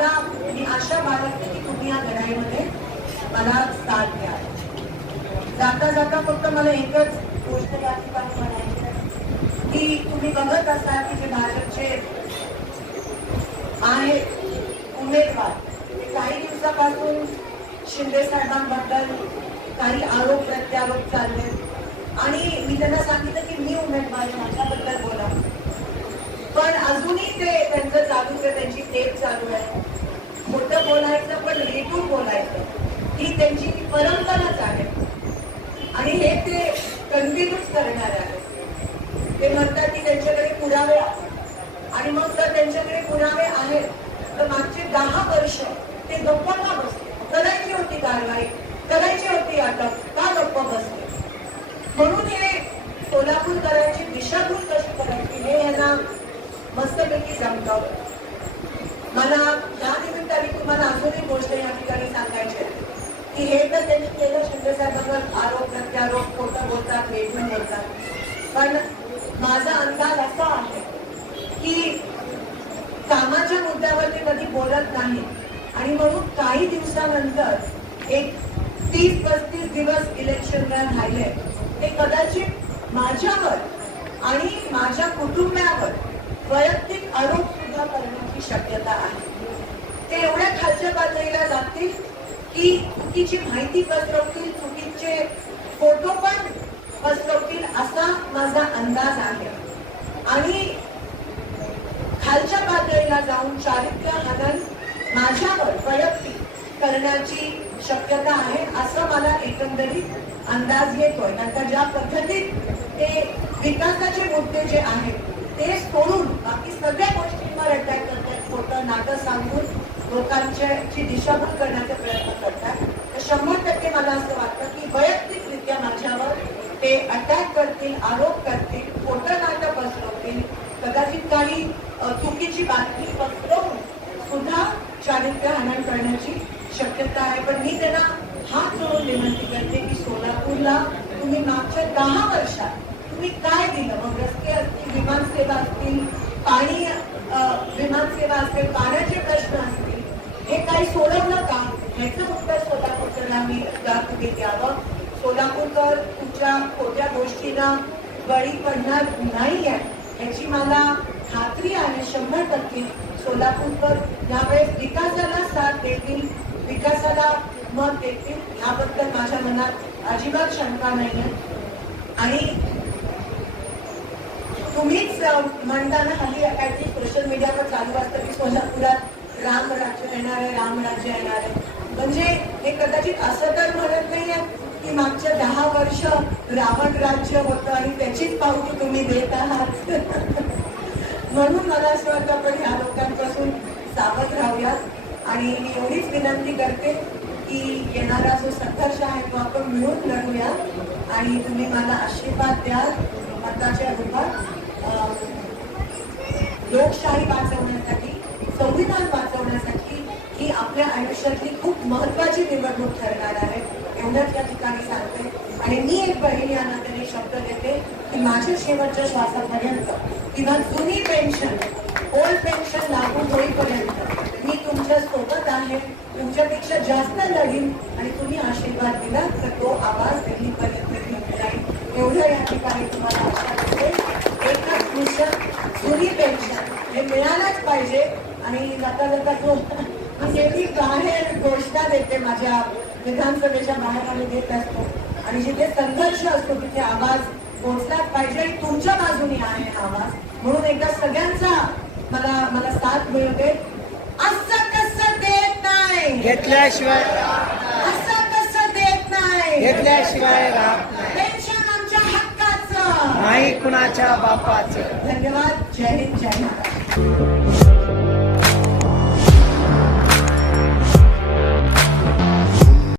मला मी आशा बाळगते की तुम्ही या लढाईमध्ये मला साथ द्या. जाता जाता फक्त मला एकच गोष्ट या ठिकाणी म्हणायची की तुम्ही बघत असाल की जे भाजपचे आहे उमेदवार काही दिवसापासून शिंदे साहेबांबद्दल काही आरोप प्रत्यारोप चालले. आणि मी त्यांना सांगितलं की मी उमेदवार माझ्याबद्दल बोला. पण अजूनही ते त्यांचं चालू आहे त्यांची टेप चालू आहे. मोठं बोलायचं पण रेटून बोलायचं. ही त्यांची परंपराच आहे. आणि हे ते कंटिन्यूच करणार आहे ते म्हणतात की त्यांच्याकडे पुरावे आहेत. आणि मग जर त्यांच्याकडे पुरावे आहेत तर मागचे दहा वर्ष ते गप्प का बसले? करायची होती कारवाई करायची होती अटक का गप्प बसले? म्हणून हे सोलापूरकरांची दिशाभूल कशी करायची हे यांना मस्तपैकी जमतं मला या निमित्ताने तुम्हाला अजून एक गोष्ट या ठिकाणी सांगायची आहे की हे तर त्यांनी केलं शिंदेसाहेबांवर आरोप प्रत्यारोप खोटं बोलतात वेगून बोलतात. पण माझा अंदाज असा आहे की कामाच्या मुद्द्यावर ते कधी बोलत नाही. आणि म्हणून काही दिवसानंतर एक तीस पस्तीस दिवस इलेक्शनला राहिले. ते कदाचित माझ्यावर आणि माझ्या कुटुंबावर वैयक्तिक आरोप सुद्धा करण्याची शक्यता आहे. ते एवढ्या खालच्या पातळीला जातील की चुकीची माहिती पसरवतील चुकीचे फोटो पण पसरवतील असा माझा अंदाज आहे. आणि खालच्या पातळीला जाऊन चारित्र्य हनन माझ्यावर वैयक्तिक करण्याची शक्यता आहे असं मला एकंदरीत अंदाज येतोय. कारण का ज्या पद्धतीत ते विकासाचे मुद्दे जे आहेत ते सोडून बाकी सगळ्या गोष्टींवर अटॅक करतात खोटं नाटक सांगून लोकांची दिशाभूल करण्याचा प्रयत्न करतात तर शंभर टक्के मला असं वाटतं की वैयक्तिकरित्या माझ्यावर ते अटॅक करतील आरोप करतील खोटं नाटक पसरवतील कदाचित काही चुकीची बातमी पसरवून सुद्धा चारित्र्य हनन करण्याची शक्यता आहे. पण मी त्यांना हात जोडून विनंती करते की सोलापूरला तुम्ही मागच्या दहा वर्षात तुम्ही काय दिलं? मग रस्ते असतील विमानसेवा असतील पाणी विमानसेवा असेल पाण्याचे असतील काही सोडवलं का ह्याचं उत्तर सोलापूरकरांना मी जास्त घेते द्यावं सोलापूरकर तुमच्या खोट्या गोष्टीला बळी पडणार नाही आहे. याची मला खात्री आहे शंभर टक्के. सोलापूरकर यावेळेस विकासाला साथ देतील विकासाला मत देतील. याबद्दल माझ्या मनात अजिबात शंका नाही आहे आणि तुम्हीच म्हणताना हल्ली काहीतरी सोशल मीडियावर चालू असतं की सोलापुरात राम राज्य येणार आहे राम राज्य येणार. आहे म्हणजे हे कदाचित असं तर म्हणत नाहीये की मागच्या दहा वर्ष रावण राज्य होतं आणि त्याचीच पावती तुम्ही देत आहात. म्हणून मला असं वाटतं आपण ह्या लोकांपासून सावध राहूयात. आणि मी एवढीच विनंती करते की येणारा जो संघर्ष आहे तो आपण मिळून लढूया. आणि तुम्ही मला आशीर्वाद द्या मताच्या रूपात. लोकशाही वाचवण्यासाठी संविधान वाचवण्यासाठी ही आपल्या आयुष्यातली खूप महत्वाची निवडणूक ठरणार आहे. एवढंच या ठिकाणी सांगते. आणि मी एक बहीण या नात्याने शब्द देते की माझ्या शेवटच्या श्वासापर्यंत किंवा जुनी पेन्शन ओल्ड पेन्शन लागू होईपर्यंत मी तुमच्यासोबत आहे. तुमच्यापेक्षा जास्त लढीन आणि तुम्ही आशीर्वाद दिला तर तो आवाज दिल्लीपर्यंत घेऊन जाईल एवढं या ठिकाणी तुम्हाला आशा देते एकच मिशन जुनी पेन्शन हे मिळालंच पाहिजे. आणि जाता जाता तो मी नेहमी बाहेर घोषणा देते माझ्या विधानसभेच्या बाहेर आम्ही देत असतो. आणि जिथे संघर्ष असतो तिथे आवाज पोहोचलाच पाहिजे. आणि तुमच्या बाजूने आहे हा आवाज. म्हणून एकदा सगळ्यांचा मला मला साथ मिळते. असं कसं देत नाही? घेतल्याशिवाय असं कसं देत नाही? घेतल्याशिवाय राहत नाही कुणाच्या बापाचं. धन्यवाद. जय हिंद जय महाराष्ट्र.